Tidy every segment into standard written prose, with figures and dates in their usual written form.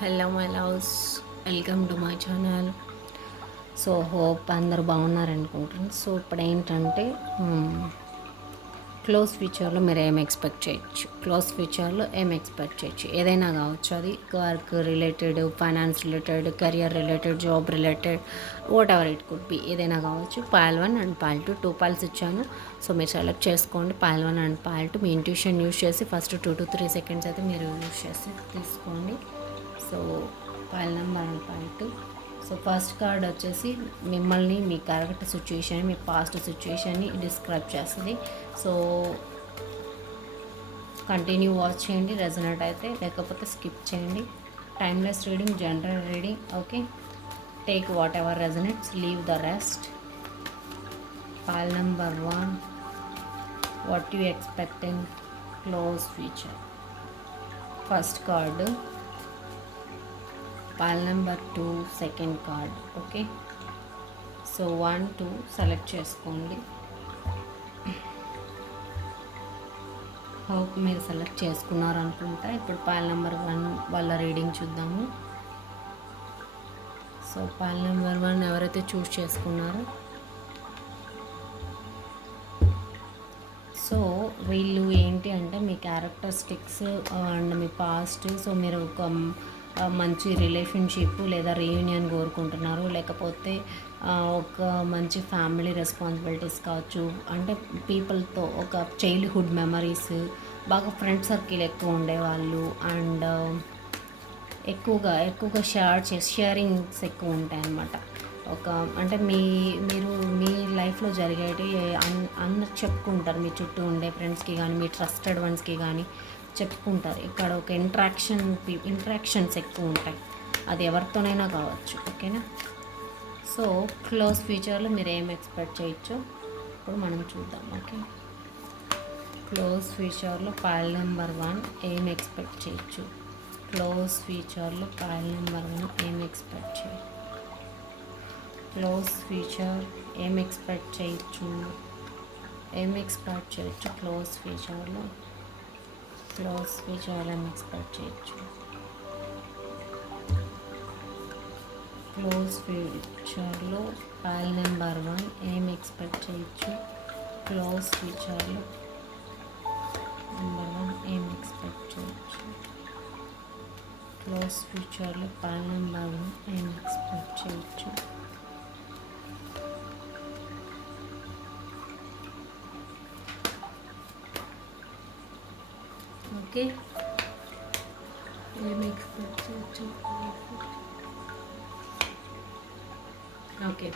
Hello my loves, welcome to my channel. So hope అందరు బాగున్నారనుకుంటున్నాను. So ఇప్పుడు ఏంటంటే close ఫ్యూచర్లో మీరు ఏం ఎక్స్పెక్ట్ చేయొచ్చు, ఏదైనా కావచ్చు. అది work related, finance related, career related, job related, whatever it could be, ఏదైనా కావచ్చు. పాల్ 1 అండ్ పాల్ 2, 2 పాల్స్ ఇచ్చాను. సో మీరు సెలెక్ట్ చేసుకోండి పాల్ 1 అండ్ పాల్ 2. మీ ఇంట్యూషన్ యూస్ చేసి ఫస్ట్ 2 to 3 seconds అయితే మీరు యూస్ చేసి తీసుకోండి. So pile number and pile 2. So first card వచ్చేసి మిమ్మల్ని, మీ క్యారెక్టర్ సిచ్యుయేషన్, మీ పాస్ట్ సిచ్యుయేషన్ని డిస్క్రైబ్ చేస్తుంది. సో కంటిన్యూ వాచ్ చేయండి రెజనేట్ అయితే, లేకపోతే స్కిప్ చేయండి. Timeless reading, general reading. Okay, take whatever resonates, leave the rest. Pile number 1, what you expect in close future. First card. Pile number 2, second card. Okay, so 1, 2 select చేసుకోండి. Hope మీరు select చేసుకున్నారు అనుకుంటా. ఇప్పుడు Paul number 1 వాళ్ళ reading చూద్దాము. So pile number 1 ఎవరైతే చూస్ చేసుకున్నారో, so వీళ్ళు ఏంటి అంటే మీ క్యారెక్టరిస్టిక్స్ అండ్ మీ పాస్ట్. సో మీరు ఒక మంచి రిలేషన్షిప్ లేదా రీయూనియన్ కోరుకుంటున్నారు, లేకపోతే ఒక మంచి ఫ్యామిలీ రెస్పాన్సిబిలిటీస్ కావచ్చు. అంటే పీపుల్తో ఒక చైల్డ్హుడ్ మెమరీస్, బాగా ఫ్రెండ్ సర్కిల్ ఎక్కువ ఉండేవాళ్ళు, అండ్ ఎక్కువగా షేరింగ్స్ ఎక్కువ ఉంటాయి అన్నమాట. ఒక అంటే మీరు మీ లైఫ్లో జరిగేటి అందరు చెప్పుకుంటారు, మీ చుట్టూ ఉండే ఫ్రెండ్స్కి కానీ, మీ ట్రస్టెడ్ వన్స్కి కానీ చెప్పుకుంటారు. ఇక్కడ ఒక ఇంట్రాక్షన్స్ ఎక్కువ ఉంటాయి, అది ఎవరితోనైనా కావచ్చు. ఓకేనా. సో క్లోజ్ ఫ్యూచర్లో మీరు ఏం ఎక్స్పెక్ట్ చేయొచ్చో ఇప్పుడు మనం చూద్దాం. ఓకే, క్లోజ్ ఫ్యూచర్లో పాల్ నెంబర్ 1 ఏం ఎక్స్పెక్ట్ చేయొచ్చు. క్లోజ్ ఫ్యూచర్లో పాల్ నెంబర్ 1 ఏం ఎక్స్పెక్ట్ చేయొచ్చు. క్లోజ్ ఫ్యూచర్ ఏం ఎక్స్పెక్ట్ చేయొచ్చు. క్లోజ్ ఫ్యూచర్లో ఏం ఎక్స్పెక్ట్ చేయొచ్చు. క్లోజ్ ఫ్యూచర్లో పాల్ నెంబర్ 1 ఏం ఎక్స్పెక్ట్ చేయొచ్చు. క్లోజ్ ఫ్యూచర్లో నెంబర్ 1 ఏం ఎక్స్పెక్ట్ చేయొచ్చు. క్లోజ్ ఫ్యూచర్లో పాల్ నెంబర్ 1 ఏం ఎక్స్పెక్ట్ చేయొచ్చు. ఓకే, ఏం ఎక్స్పెక్ట్ చేయొచ్చు. ఓకే,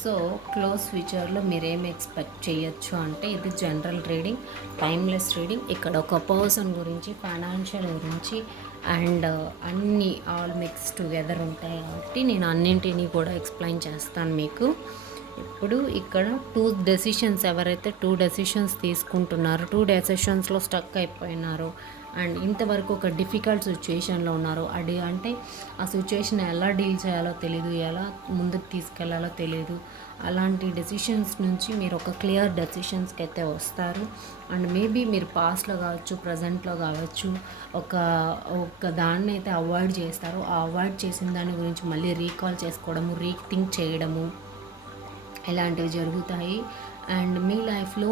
సో క్లోజ్ ఫ్యూచర్లో మీరేం ఎక్స్పెక్ట్ చేయొచ్చు అంటే, ఇది జనరల్ రీడింగ్, టైమ్లెస్ రీడింగ్. ఇక్కడ ఒక పర్సన్ గురించి, ఫైనాన్షియల్ గురించి, అండ్ అన్నీ ఆల్ మిక్స్ టుగెదర్ ఉంటాయి కాబట్టి నేను అన్నింటినీ కూడా ఎక్స్ప్లెయిన్ చేస్తాను మీకు. ఇప్పుడు ఇక్కడ 2 డెసిషన్స్, ఎవరైతే 2 డెసిషన్స్ తీసుకుంటున్నారో, 2 డెసిషన్స్లో స్టక్ అయిపోయినారో, అండ్ ఇంతవరకు ఒక డిఫికల్ట్ సిచ్యుయేషన్లో ఉన్నారు. అది అంటే ఆ సిచ్యుయేషన్ ఎలా డీల్ చేయాలో తెలియదు, ఎలా ముందుకు తీసుకెళ్లాలో తెలియదు. అలాంటి డెసిషన్స్ నుంచి మీరు ఒక క్లియర్ డెసిషన్స్కి అయితే వస్తారు. అండ్ మేబీ మీరు పాస్ట్లో కావచ్చు, ప్రజెంట్లో కావచ్చు, ఒక ఒక దాన్ని అయితే అవాయిడ్ చేస్తారు. ఆ అవాయిడ్ చేసిన దాని గురించి మళ్ళీ రీకాల్ చేసుకోవడము, రీథింక్ చేయడము, ఇలాంటివి జరుగుతాయి. అండ్ మీ లైఫ్లో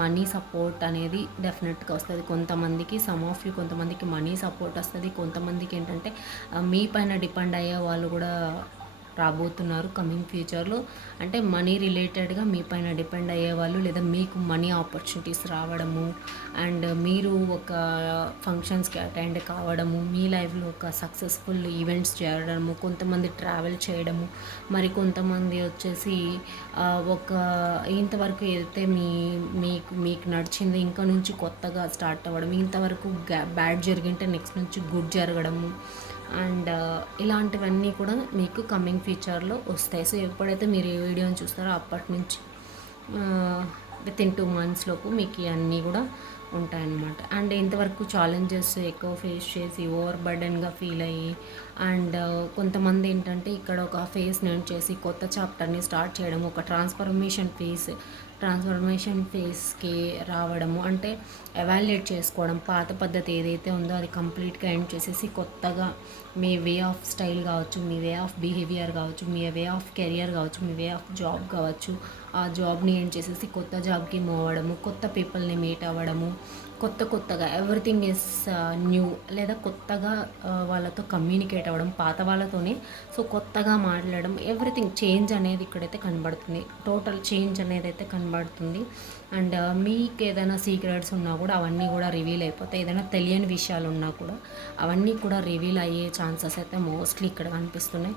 మనీ సపోర్ట్ అనేది డెఫినెట్గా వస్తుంది కొంతమందికి. కొంతమందికి మనీ సపోర్ట్ వస్తుంది, కొంతమందికి ఏంటంటే మీ పైన డిపెండ్ అయ్యే వాళ్ళు కూడా రాబోతున్నారు కమింగ్ ఫ్యూచర్లో. అంటే మనీ రిలేటెడ్గా మీ పైన డిపెండ్ అయ్యేవాళ్ళు, లేదా మీకు మనీ ఆపర్చునిటీస్ రావడము, అండ్ మీరు ఒక ఫంక్షన్స్కి అటెండ్ కావడము, మీ లైఫ్లో ఒక సక్సెస్ఫుల్ ఈవెంట్స్ జరగడము, కొంతమంది ట్రావెల్ చేయడము, మరి కొంతమంది వచ్చేసి ఒక ఇంతవరకు ఏదైతే మీకు నడిచింది ఇంకా నుంచి కొత్తగా స్టార్ట్ అవ్వడం, ఇంతవరకు బ్యాడ్ జరిగింటే నెక్స్ట్ నుంచి గుడ్ జరగడము, అండ్ ఇలాంటివన్నీ కూడా మీకు కమింగ్ ఫ్యూచర్లో వస్తాయి. సో ఎప్పుడైతే మీరు ఈ వీడియోని చూస్తారో అప్పటి నుంచి వితిన్ 2 months లోపు మీకు ఇవన్నీ కూడా ఉంటాయన్నమాట. అండ్ ఇంతవరకు ఛాలెంజెస్ ఎక్కువ ఫేస్ చేసి ఓవర్ బర్డెన్గా ఫీల్ అయ్యి, అండ్ కొంతమంది ఏంటంటే ఇక్కడ ఒక ఫేస్ నేను చేసి కొత్త చాప్టర్ని స్టార్ట్ చేయడం, ఒక ట్రాన్స్ఫర్మేషన్ ఫేస్కి రావడము, అంటే ఎవాల్యుయేట్ చేసుకోవడం. పాత పద్ధతి ఏదైతే ఉందో అది కంప్లీట్గా ఎండ్ చేసేసి కొత్తగా మీ వే ఆఫ్ స్టైల్ కావచ్చు, మీ వే ఆఫ్ బిహేవియర్ కావచ్చు, మీ వే ఆఫ్ కెరియర్ కావచ్చు, మీ వే ఆఫ్ జాబ్ కావచ్చు, ఆ జాబ్ని ఎండ్ చేసేసి కొత్త జాబ్కి మూవ్ అవ్వడము, కొత్త పీపుల్ని మీట్ అవ్వడము, కొత్తగా ఎవ్రీథింగ్ ఈస్ న్యూ, లేదా కొత్తగా వాళ్ళతో కమ్యూనికేట్ అవ్వడం పాత వాళ్ళతోనే. సో కొత్తగా మాట్లాడడం, ఎవ్రీథింగ్ చేంజ్ అనేది ఇక్కడైతే కనబడుతుంది. టోటల్ చేంజ్ అనేది అయితే కనబడుతుంది. అండ్ మీకు ఏదైనా సీక్రెట్స్ ఉన్నా కూడా అవన్నీ కూడా రివీల్ అయిపోతాయి. ఏదైనా తెలియని విషయాలు ఉన్నా కూడా అవన్నీ కూడా రివీల్ అయ్యే ఛాన్సెస్ అయితే మోస్ట్లీ ఇక్కడ కనిపిస్తున్నాయి.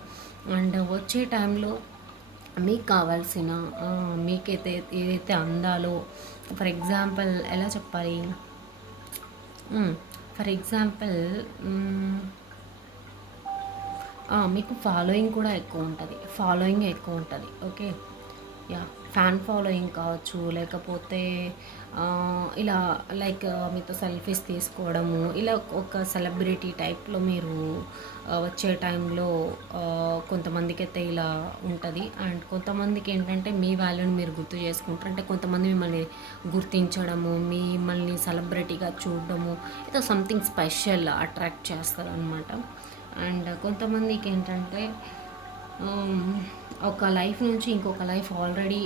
అండ్ వచ్చే టైంలో మీకు కావాల్సిన మీకైతే ఏదైతే అందాలో, ఫర్ ఎగ్జాంపుల్ ఎలా చెప్పాలి, ఫర్ ఎగ్జాంపుల్ మీకు ఫాలోయింగ్ కూడా ఎక్కువ ఉంటుంది. ఓకే, యా, ఫ్యాన్ ఫాలోయింగ్ కావచ్చు, లేకపోతే ఇలా లైక్ మీతో సెల్ఫీస్ తీసుకోవడము, ఇలా ఒక సెలబ్రిటీ టైప్లో మీరు వచ్చే టైంలో కొంతమందికి అయితే ఇలా ఉంటుంది. అండ్ కొంతమందికి ఏంటంటే మీ వాల్యూని మీరు గుర్తు చేసుకుంటారు. అంటే కొంతమంది మిమ్మల్ని గుర్తించడము, మిమ్మల్ని సెలబ్రిటీగా చూడడము, ఏదో సంథింగ్ స్పెషల్ అట్రాక్ట్ చేస్తారు అనమాట. అండ్ కొంతమందికి ఏంటంటే ఒక లైఫ్ నుంచి ఇంకొక లైఫ్ ఆల్రెడీ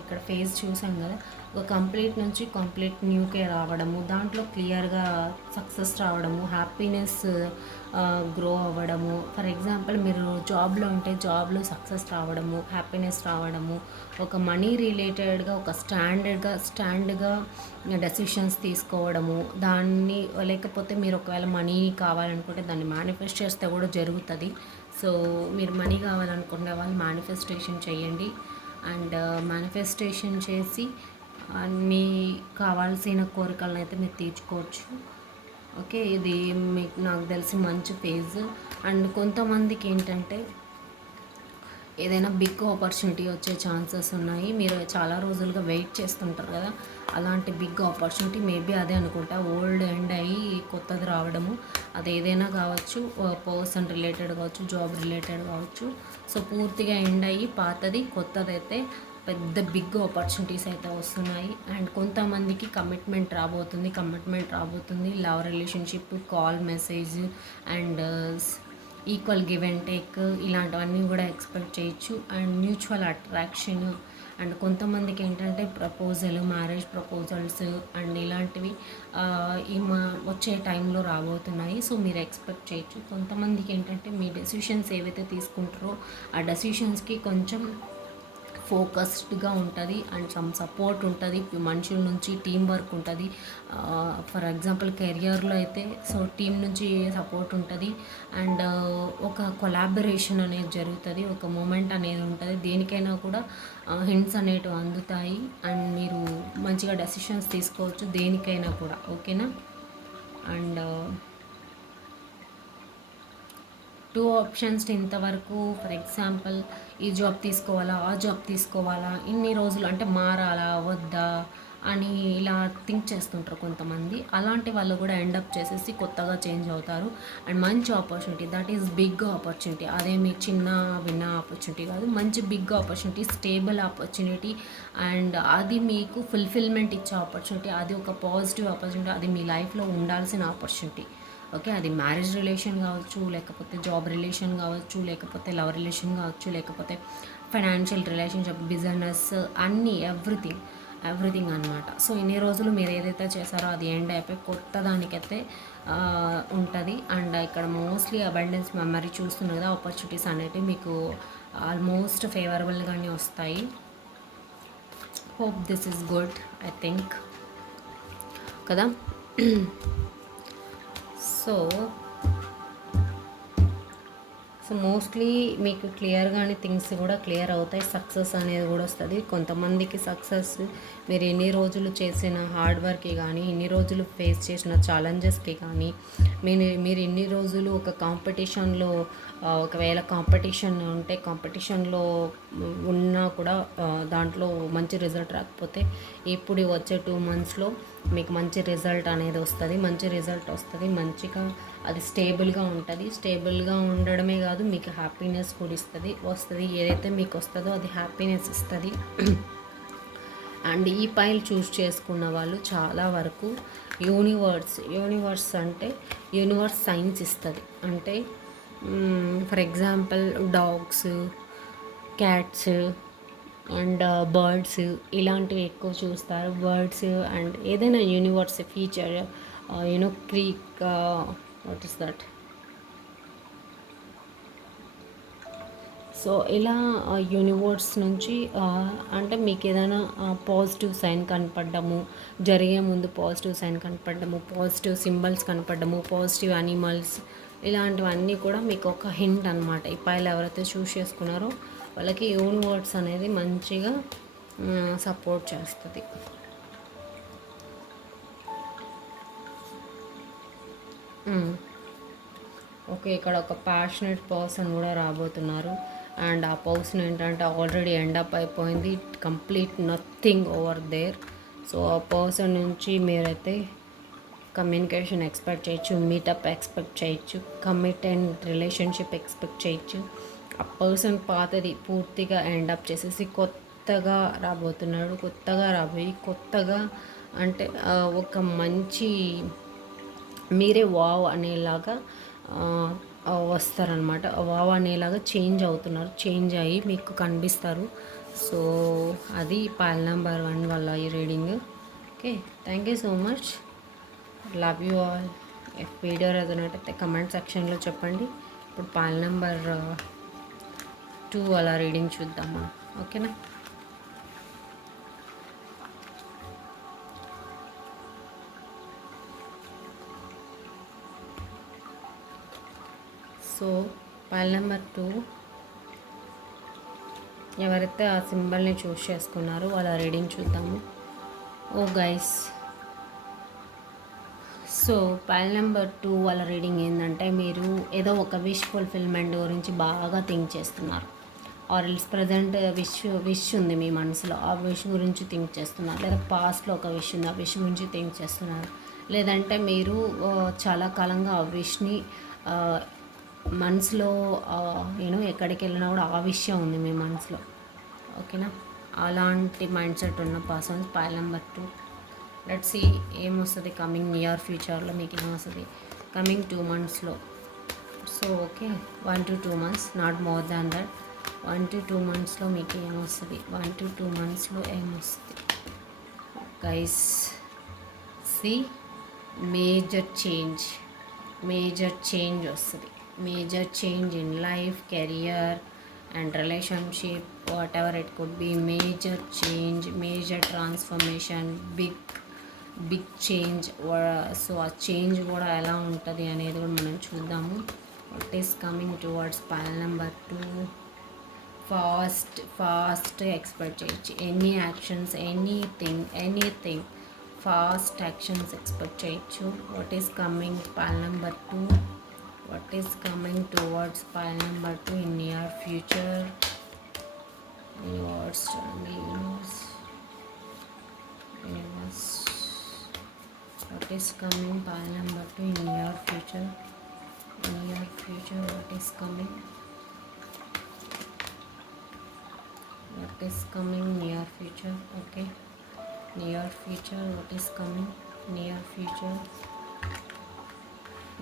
ఇక్కడ ఫేజ్ చూసాం కదా, ఒక కంప్లీట్ నుంచి కంప్లీట్ న్యూకే రావడము, దాంట్లో క్లియర్గా సక్సెస్ రావడము, హ్యాపీనెస్ గ్రో అవ్వడము. ఫర్ ఎగ్జాంపుల్ మీరు జాబ్లో ఉంటే జాబ్లో సక్సెస్ రావడము, హ్యాపీనెస్ రావడము, ఒక మనీ రిలేటెడ్గా ఒక స్టాండ్గా డెసిషన్స్ తీసుకోవడము, దాన్ని లేకపోతే మీరు ఒకవేళ మనీ కావాలనుకుంటే దాన్ని మేనిఫెస్ట్ చేస్తే కూడా జరుగుతుంది. సో మీరు మనీ కావాలనుకునే వాళ్ళు మేనిఫెస్టేషన్ చేయండి. అండ్ మేనిఫెస్టేషన్ చేసి మీ కావాల్సిన కోరికలను అయితే మీరు తీర్చుకోవచ్చు. ఓకే, ఇది మీకు నాకు తెలిసి మంచి ఫేజ్. అండ్ కొంతమందికి ఏంటంటే ఏదైనా బిగ్ ఆపర్చునిటీ వచ్చే ఛాన్సెస్ ఉన్నాయి. మీరు చాలా రోజులుగా వెయిట్ చేస్తుంటారు కదా, అలాంటి బిగ్ ఆపర్చునిటీ మేబీ అదే అనుకుంటా. ఓల్డ్ ఎండ్ అయ్యి కొత్తది రావడము, అది ఏదైనా కావచ్చు, పర్సన్ రిలేటెడ్ కావచ్చు, జాబ్ రిలేటెడ్ కావచ్చు. సో పూర్తిగా ఎండ్ అయ్యి పాతది కొత్తదైతే పెద్ద బిగ్ ఆపర్చునిటీస్ అయితే వస్తున్నాయి. అండ్ కొంతమందికి కమిట్మెంట్ రాబోతుంది. Love relationship, call, message and equal give and take ఇలాంటివన్నీ కూడా ఎక్స్పెక్ట్ చేయొచ్చు. And mutual attraction. అండ్ కొంతమందికి ఏంటంటే మ్యారేజ్ ప్రపోజల్స్ అండ్ ఇలాంటివి వచ్చే టైంలో రాబోతున్నాయి. సో మీరు ఎక్స్పెక్ట్ చేయొచ్చు. కొంతమందికి ఏంటంటే మీ డెసిషన్స్ ఏవైతే తీసుకుంటారో ఆ డెసిషన్స్కి కొంచెం ఫోకస్డ్గా ఉంటుంది అండ్ సమ్ సపోర్ట్ ఉంటుంది మనుషుల నుంచి, టీం వర్క్ ఉంటుంది. ఫర్ ఎగ్జాంపుల్ కెరియర్లో అయితే సో టీం నుంచి సపోర్ట్ ఉంటుంది. అండ్ ఒక కొలాబరేషన్ అనేది జరుగుతుంది, ఒక మూమెంట్ అనేది ఉంటుంది. దేనికైనా కూడా హింట్స్ అనేటివి అందుతాయి అండ్ మీరు మంచిగా డెసిషన్స్ తీసుకోవచ్చు దేనికైనా కూడా. ఓకేనా. అండ్ 2 ఆప్షన్స్ ఇంతవరకు. ఫర్ ఎగ్జాంపుల్ ఈ జాబ్ తీసుకోవాలా, ఆ జాబ్ తీసుకోవాలా, ఇన్ని రోజులు అంటే మారాలా వద్దా అని ఇలా థింక్ చేస్తుంటారు కొంతమంది. అలాంటి వాళ్ళు కూడా ఎండప్ చేసేసి కొత్తగా చేంజ్ అవుతారు. అండ్ మంచి opportunity, that is big opportunity. అదేమి చిన్న విన్న ఆపర్చునిటీ కాదు, మంచి big opportunity, stable opportunity. And అది మీకు ఫుల్ఫిల్మెంట్ ఇచ్చే ఆపర్చునిటీ, అది ఒక పాజిటివ్ ఆపర్చునిటీ, అది మీ లైఫ్లో ఉండాల్సిన ఆపర్చునిటీ. ఓకే, అది మ్యారేజ్ రిలేషన్ కావచ్చు, లేకపోతే జాబ్ రిలేషన్ కావచ్చు, లేకపోతే లవ్ రిలేషన్ కావచ్చు, లేకపోతే ఫైనాన్షియల్ రిలేషన్షిప్, బిజినెస్, అన్నీ ఎవ్రీథింగ్ అనమాట. సో ఇన్ని రోజులు మీరు ఏదైతే చేశారో అది ఎండ్ అయిపోయి కొత్త దానికైతే ఉంటుంది. అండ్ ఇక్కడ మోస్ట్లీ అబండెన్స్ మెమరీ చూస్తున్నారు కదా, ఆపర్చునిటీస్ అనేవి మీకు ఆల్మోస్ట్ ఫేవరబుల్గానే వస్తాయి. Hope this is good, I think కదా. సో మోస్ట్లీ మీకు క్లియర్గానే థింగ్స్ కూడా క్లియర్ అవుతాయి. సక్సెస్ అనేది కూడా వస్తుంది. కొంతమందికి సక్సెస్ మీరు ఎన్ని రోజులు చేసిన హార్డ్ వర్క్కి కానీ, ఇన్ని రోజులు ఫేస్ చేసిన ఛాలెంజెస్కి కానీ, మీరు ఇన్ని రోజులు ఒక కాంపిటీషన్లో ఒకవేళ కాంపిటీషన్ ఉంటే కాంపిటీషన్లో ఉన్నా కూడా దాంట్లో మంచి రిజల్ట్ రాకపోతే ఇప్పుడు వచ్చే 2 monthsలో మీకు మంచి రిజల్ట్ అనేది వస్తుంది. మంచిగా అది స్టేబుల్గా ఉంటుంది. స్టేబుల్గా ఉండడమే కాదు మీకు హ్యాపీనెస్ కూడా వస్తుంది. ఏదైతే మీకు వస్తుందో అది హ్యాపీనెస్ ఇస్తుంది. అండ్ ఈ పైల్ చూస్ చేసుకున్న వాళ్ళు చాలా వరకు యూనివర్స్ అంటే యూనివర్స్ సైన్స్ ఇస్తుంది. అంటే for example dogs, cats and birds ఇలాంటివి ఎక్కువ చూస్తారు. బర్డ్స్ అండ్ ఏదైనా universe feature creek, what is that. So ఇలా యూనివర్స్ నుంచి అంటే మీకు ఏదైనా పాజిటివ్ సైన్ కనపడము, జరిగే ముందు పాజిటివ్ సైన్ కనపడము, పాజిటివ్ సింబల్స్ కనపడము, పాజిటివ్ యానిమల్స్, ఇలాంటివన్నీ కూడా మీకు ఒక హింట్ అనమాట. ఈ పైలు ఎవరైతే చూస్ చేసుకున్నారో వాళ్ళకి యూనివర్స్ అనేది మంచిగా సపోర్ట్ చేస్తుంది. ఓకే, ఇక్కడ ఒక ప్యాషనెట్ పర్సన్ కూడా రాబోతున్నారు. అండ్ ఆ పర్సన్ ఏంటంటే ఆల్రెడీ ఎండప్ అయిపోయింది, complete nothing over there. So ఆ పర్సన్ నుంచి మీరైతే కమ్యూనికేషన్ ఎక్స్పెక్ట్ చేయొచ్చు, మీటప్ ఎక్స్పెక్ట్ చేయొచ్చు, కమిట్ అండ్ రిలేషన్షిప్ ఎక్స్పెక్ట్ చేయొచ్చు. ఆ పర్సన్ పాతది పూర్తిగా ఎండప్ చేసేసి కొత్తగా రాబోతున్నాడు. కొత్తగా రాబోయి కొత్తగా అంటే ఒక మంచి మీరే వావ్ అనేలాగా వస్తారనమాట. వావ్ అనేలాగా చేంజ్ అవుతున్నారు, చేంజ్ అయ్యి మీకు కనిపిస్తారు. సో అది పాల్ నెంబర్ 1 వల్ల ఈ reading. Okay, thank you so much, love you all. Video ఏదైతే కమెంట్ సెక్షన్లో చెప్పండి. ఇప్పుడు పాల్ నెంబర్ 2 అలా రీడింగ్ చూద్దామా? ఓకేనా? సో పైల్ నెంబర్ 2 ఎవరైతే ఆ సింబల్ని చూస్ చేసుకున్నారో వాళ్ళ రీడింగ్ చూద్దాము. ఓ గైస్, సో పైల్ నెంబర్ 2 వాళ్ళ రీడింగ్ ఏంటంటే మీరు ఏదో ఒక విష్ ఫుల్ఫిల్మెంట్ గురించి బాగా థింక్ చేస్తున్నారు. ఆర్ ఎల్స్ ప్రజెంట్ విష్ ఉంది మీ మనసులో, ఆ విష్ గురించి థింక్ చేస్తున్నారు. లేదా పాస్ట్లో ఒక విష్ ఉంది, ఆ విష్ గురించి థింక్ చేస్తున్నారు. లేదంటే మీరు చాలా కాలంగా ఆ విష్ని మనసులో ఎక్కడికి వెళ్ళినా కూడా ఆ విషయం ఉంది మీ మనసులో. ఓకేనా? అలాంటి మైండ్ సెట్ ఉన్న persons pile number 2. Let's see ఏమొస్తుంది కమింగ్ నియర్ ఫ్యూచర్లో, మీకు ఏమొస్తుంది కమింగ్ 2 monthsలో. So okay, 1 to 2 months, not more than that. 1 to 2 monthsలో మీకు ఏమొస్తుంది, 1 to 2 monthsలో ఏమొస్తుంది గైస్? సి మేజర్ చేంజ్ వస్తుంది. Major change in life, career and relationship, whatever it could be. Major change, major transformation, big change. So ఆ change కూడా ఎలా ఉంటుంది అనేది కూడా మనం చూద్దాము. What is coming towards pile number 2. Fast expect చేయొచ్చు. Any actions, anything fast actions expect చేయొచ్చు. What is coming pile number 2? What is coming towards pile number 2 in near future? Universe. What is coming pile number 2 in near future? What is coming? What is coming near future? Okay, near future. What is coming near future,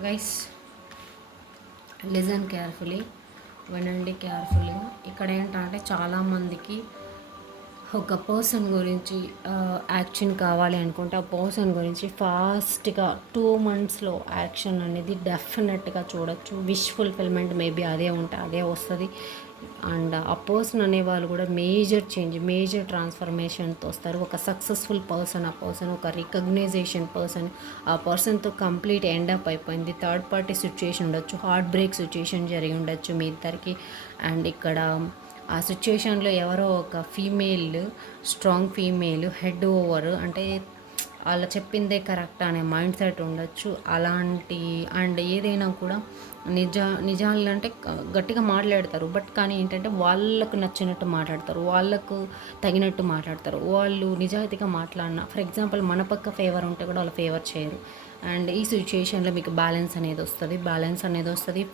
guys? Listen carefully, వినండి కేర్ఫుల్గా. ఇక్కడ ఏంటంటే చాలామందికి ఒక person గురించి action కావాలి అనుకుంటే ఆ పర్సన్ గురించి ఫాస్ట్గా 2 monthsలో యాక్షన్ అనేది డెఫినెట్గా చూడొచ్చు. విష్ ఫుల్ఫిల్మెంట్ మేబీ అదే ఉంటే అదే వస్తుంది. అండ్ ఆ పర్సన్ అనేవాళ్ళు కూడా మేజర్ చేంజ్, మేజర్ ట్రాన్స్ఫర్మేషన్తో వస్తారు. ఒక సక్సెస్ఫుల్ పర్సన్, ఆ పర్సన్ ఒక రికగ్నైజేషన్ పర్సన్, ఆ పర్సన్తో కంప్లీట్ ఎండప్ అయిపోయింది. థర్డ్ పార్టీ సిచ్యుయేషన్ ఉండొచ్చు, హార్ట్ బ్రేక్ సిచ్యుయేషన్ జరిగి ఉండొచ్చు మీ ఇద్దరికి. అండ్ ఇక్కడ ఆ సిచ్యుయేషన్లో ఎవరో ఒక స్ట్రాంగ్ ఫీమేల్ హెడ్ ఓవర్, అంటే వాళ్ళు చెప్పిందే కరెక్ట్ అనే మైండ్ సెట్ ఉండొచ్చు. అలాంటి అండ్ ఏదైనా కూడా నిజాలు అంటే గట్టిగా మాట్లాడతారు. బట్ కానీ ఏంటంటే వాళ్ళకు నచ్చినట్టు మాట్లాడతారు, వాళ్ళకు తగినట్టు మాట్లాడతారు. వాళ్ళు నిజాయితీగా మాట్లాడిన, ఫర్ ఎగ్జాంపుల్ మన పక్క ఫేవర్ ఉంటే కూడా వాళ్ళు ఫేవర్ చేయరు. అండ్ ఈ సిచ్యుయేషన్లో మీకు బ్యాలెన్స్ అనేది వస్తుంది,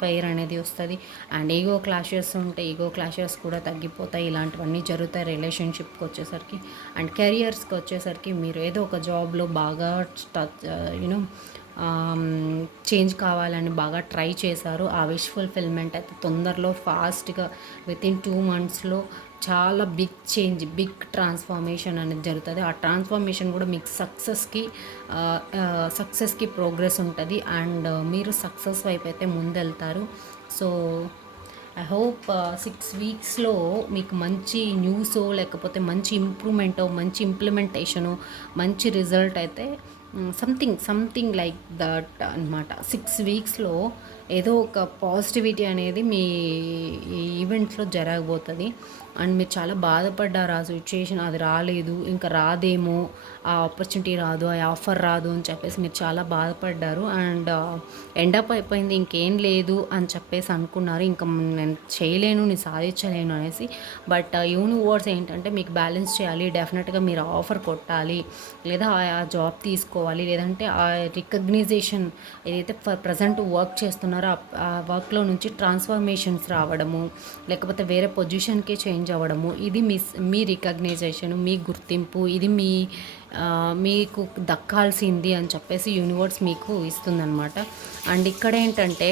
ఫైర్ అనేది వస్తుంది. అండ్ ఈగో క్లాషెస్ ఉంటే ఈగో క్లాషెస్ కూడా తగ్గిపోతాయి. ఇలాంటివన్నీ జరుగుతాయి రిలేషన్షిప్కి వచ్చేసరికి. అండ్ కెరియర్స్కి వచ్చేసరికి మీరు ఏదో ఒక జాబ్లో బాగా యూనో చేంజ్ కావాలని బాగా ట్రై చేశారు. ఆ విష్ ఫుల్ఫిల్మెంట్ అయితే తొందరలో ఫాస్ట్గా వితిన్ 2 monthsలో చాలా బిగ్ చేంజ్, బిగ్ ట్రాన్స్ఫర్మేషన్ అనేది జరుగుతుంది. ఆ ట్రాన్స్ఫర్మేషన్ కూడా మీకు సక్సెస్కి ప్రోగ్రెస్ ఉంటుంది. అండ్ మీరు సక్సెస్ వైపు అయితే ముందెళ్తారు. సో ఐ హోప్ 6 weeksలో మీకు మంచి న్యూసో లేకపోతే మంచి ఇంప్రూవ్మెంటో మంచి ఇంప్లిమెంటేషను మంచి రిజల్ట్ అయితే సంథింగ్ లైక్ దట్ అనమాట. 6 weeksలో ఏదో ఒక పాజిటివిటీ అనేది మీ ఈవెంట్స్లో జరగబోతుంది. అండ్ మీరు చాలా బాధపడ్డారు ఆ సిచ్యుయేషన్, అది రాలేదు, ఇంకా రాదేమో, ఆ ఆపర్చునిటీ రాదు, ఆ ఆఫర్ రాదు అని చెప్పేసి మీరు చాలా బాధపడ్డారు. అండ్ ఎండప్ అయిపోయింది, ఇంకేం లేదు అని చెప్పేసి అనుకున్నారు, ఇంకా నేను చేయలేను, నేను సాధించలేను అనేసి. బట్ యూనివర్స్ ఏంటంటే మీకు బ్యాలెన్స్ చేయాలి, డెఫినెట్గా మీరు ఆఫర్ కొట్టాలి, లేదా ఆ జాబ్ తీసుకోవాలి, లేదంటే ఆ రికగ్నైజేషన్ ఏదైతే ప్రజెంట్ వర్క్ చేస్తున్నారో ఆ వర్క్లో నుంచి ట్రాన్స్ఫర్మేషన్స్ రావడము, లేకపోతే వేరే పొజిషన్కి చేంజ్ అవ్వడము, ఇది మీ రికగ్నైజేషన్, మీ గుర్తింపు, ఇది మీకు దక్కాల్సింది అని చెప్పేసి యూనివర్స్ మీకు ఇస్తుందన్నమాట. అండ్ ఇక్కడ ఏంటంటే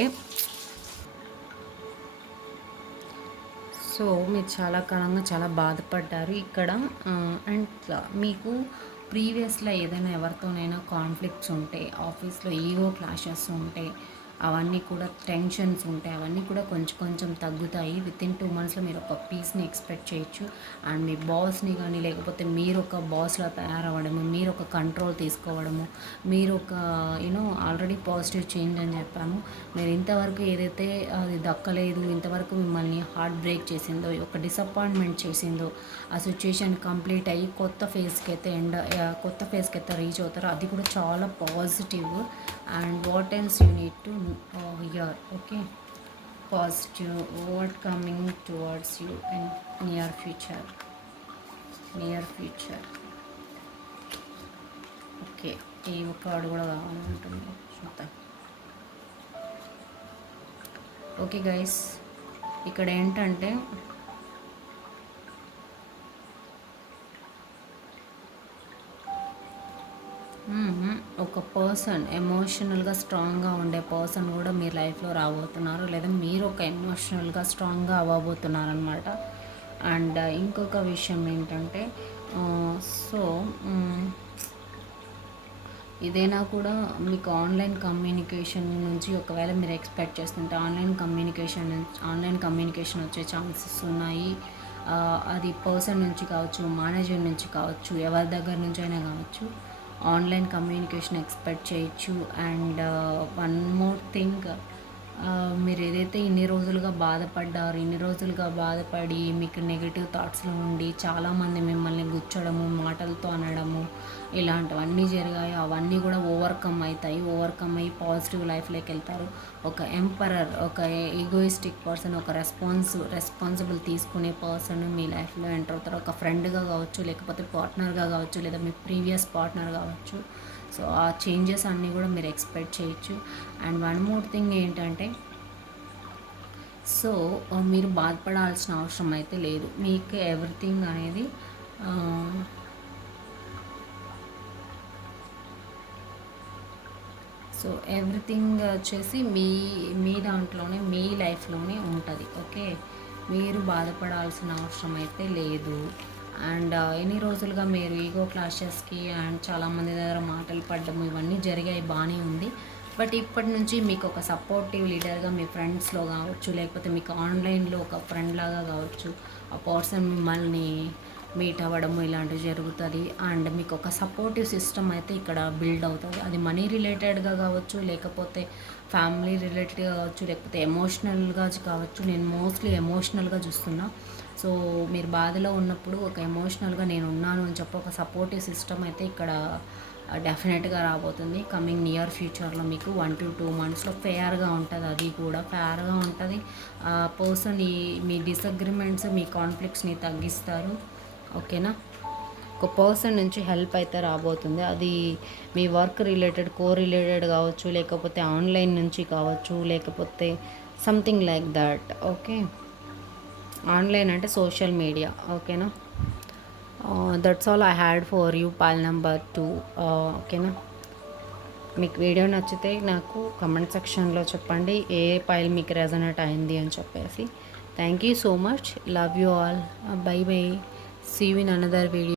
సో మీరు చాలా కాలంగా చాలా బాధపడ్డారు ఇక్కడ. అండ్ మీకు ప్రీవియస్లో ఏదైనా ఎవరితోనైనా కాన్ఫ్లిక్ట్స్ ఉంటే, ఆఫీస్లో ఈగో క్లాషెస్ ఉంటే, అవన్నీ కూడా టెన్షన్స్ ఉంటాయి, అవన్నీ కూడా కొంచెం కొంచెం తగ్గుతాయి. వితిన్ 2 monthsలో మీరు ఒక పీస్ని ఎక్స్పెక్ట్ చేయొచ్చు. అండ్ మీ బాస్ని కానీ, లేకపోతే మీరు ఒక బాస్లా తయారవ్వడము, మీరు ఒక కంట్రోల్ తీసుకోవడము, మీరు ఒక ఆల్రెడీ పాజిటివ్ చేంజ్ అని చెప్పాము. మీరు ఇంతవరకు ఏదైతే అది దక్కలేదు, ఇంతవరకు మిమ్మల్ని హార్ట్ బ్రేక్ చేసిందో, ఒక డిసప్పాయింట్మెంట్ చేసిందో, ఆ సిచ్యుయేషన్ కంప్లీట్ అయ్యి కొత్త ఫేజ్కి అయితే రీచ్ అవుతారో, అది కూడా చాలా positive. And what else you need to hear, okay, positive what coming towards you in near future. Okay, ఈ కార్డు కూడా కావాలంటుంది చూద్దాం. ఓకే గైస్, ఇక్కడ ఏంటంటే ఒక పర్సన్ ఎమోషనల్గా స్ట్రాంగ్గా ఉండే పర్సన్ కూడా మీ లైఫ్లో రాబోతున్నారు, లేదా మీరు ఒక ఎమోషనల్గా స్ట్రాంగ్గా అవ్వబోతున్నారు అనమాట. అండ్ ఇంకొక విషయం ఏంటంటే సో ఇదైనా కూడా మీకు ఆన్లైన్ కమ్యూనికేషన్ నుంచి ఒకవేళ మీరు ఎక్స్పెక్ట్ చేస్తుంటే ఆన్లైన్ కమ్యూనికేషన్ వచ్చే ఛాన్సెస్ ఉన్నాయి. అది పర్సన్ నుంచి కావచ్చు, మేనేజర్ నుంచి కావచ్చు, ఎవరి దగ్గర నుంచి అయినా కావచ్చు, ఆన్లైన్ కమ్యూనికేషన్ ఎక్స్పెక్ట్ చేయొచ్చు. అండ్ వన్ మోర్ థింగ్, మీరు ఏదైతే ఇన్ని రోజులుగా బాధపడి మీకు నెగిటివ్ థాట్స్లో ఉండి చాలామంది మిమ్మల్ని గుచ్చడము, మాటలతో అనడము, ఇలాంటివన్నీ జరిగాయి, అవన్నీ కూడా ఓవర్కమ్ అయ్యి పాజిటివ్ లైఫ్లోకి వెళ్తారు. ఒక ఎంపరర్, ఒక ఈగోయిస్టిక్ పర్సన్, ఒక రెస్పాన్సిబుల్ తీసుకునే పర్సన్ మీ లైఫ్లో ఎంటర్ అవుతారు. ఒక ఫ్రెండ్గా కావచ్చు, లేకపోతే పార్ట్నర్గా కావచ్చు, లేదా మీ ప్రీవియస్ పార్ట్నర్ కావచ్చు. సో ఆ చేంజెస్ అన్నీ కూడా మీరు ఎక్స్పెక్ట్ చేయొచ్చు. అండ్ వన్ మోర్ థింగ్ ఏంటంటే సో మీరు బాధపడాల్సిన అవసరం అయితే లేదు. మీకు ఎవ్రీథింగ్ అనేది సో ఎవ్రీథింగ్ వచ్చేసి మీ దాంట్లోనే, మీ లైఫ్లోనే ఉంటుంది. ఓకే, మీరు బాధపడాల్సిన అవసరం అయితే లేదు. అండ్ ఎన్ని రోజులుగా మీరు ఈగో క్లాషెస్కి అండ్ చాలామంది దగ్గర మాటలు పడ్డము ఇవన్నీ జరిగాయి, బాగానే ఉంది. బట్ ఇప్పటి నుంచి మీకు ఒక సపోర్టివ్ లీడర్గా మీ ఫ్రెండ్స్లో కావచ్చు, లేకపోతే మీకు ఆన్లైన్లో ఒక ఫ్రెండ్ లాగా కావచ్చు, ఆ పర్సన్ మిమ్మల్ని మీట్ అవ్వడము ఇలాంటివి జరుగుతుంది. అండ్ మీకు ఒక సపోర్టివ్ సిస్టమ్ అయితే ఇక్కడ బిల్డ్ అవుతుంది. అది మనీ రిలేటెడ్గా కావచ్చు, లేకపోతే ఫ్యామిలీ రిలేటెడ్గా కావచ్చు, లేకపోతే ఎమోషనల్గా కావచ్చు. నేను మోస్ట్లీ ఎమోషనల్గా చూస్తున్నా. సో మీరు బాధలో ఉన్నప్పుడు ఒక ఎమోషనల్గా నేను ఉన్నాను అని చెప్పి ఒక సపోర్టివ్ సిస్టమ్ అయితే ఇక్కడ డెఫినెట్గా రాబోతుంది. కమింగ్ నియర్ ఫ్యూచర్లో మీకు 1 to 2 monthsలో ఫేర్గా ఉంటుంది. అది కూడా ఫేర్గా ఉంటుంది. పర్సన్ మీ డిసగ్రిమెంట్స్, మీ కాన్ఫ్లిక్ట్స్ని తగ్గిస్తారు. ఓకేనా? ఒక పర్సన్ నుంచి హెల్ప్ అయితే రాబోతుంది. అది మీ వర్క్ రిలేటెడ్, రిలేటెడ్ కావచ్చు, లేకపోతే ఆన్లైన్ నుంచి కావచ్చు, లేకపోతే something like that. Okay, online అంటే సోషల్ మీడియా. ఓకేనా, that's all I had for you pile number 2. ఓకేనా, మీకు వీడియో నచ్చితే నాకు కమెంట్ సెక్షన్లో చెప్పండి ఏ పైల్ మీకు రెజనేట్ అయింది అని చెప్పేసి. Thank you so much, love you all, bye bye, see you in another video.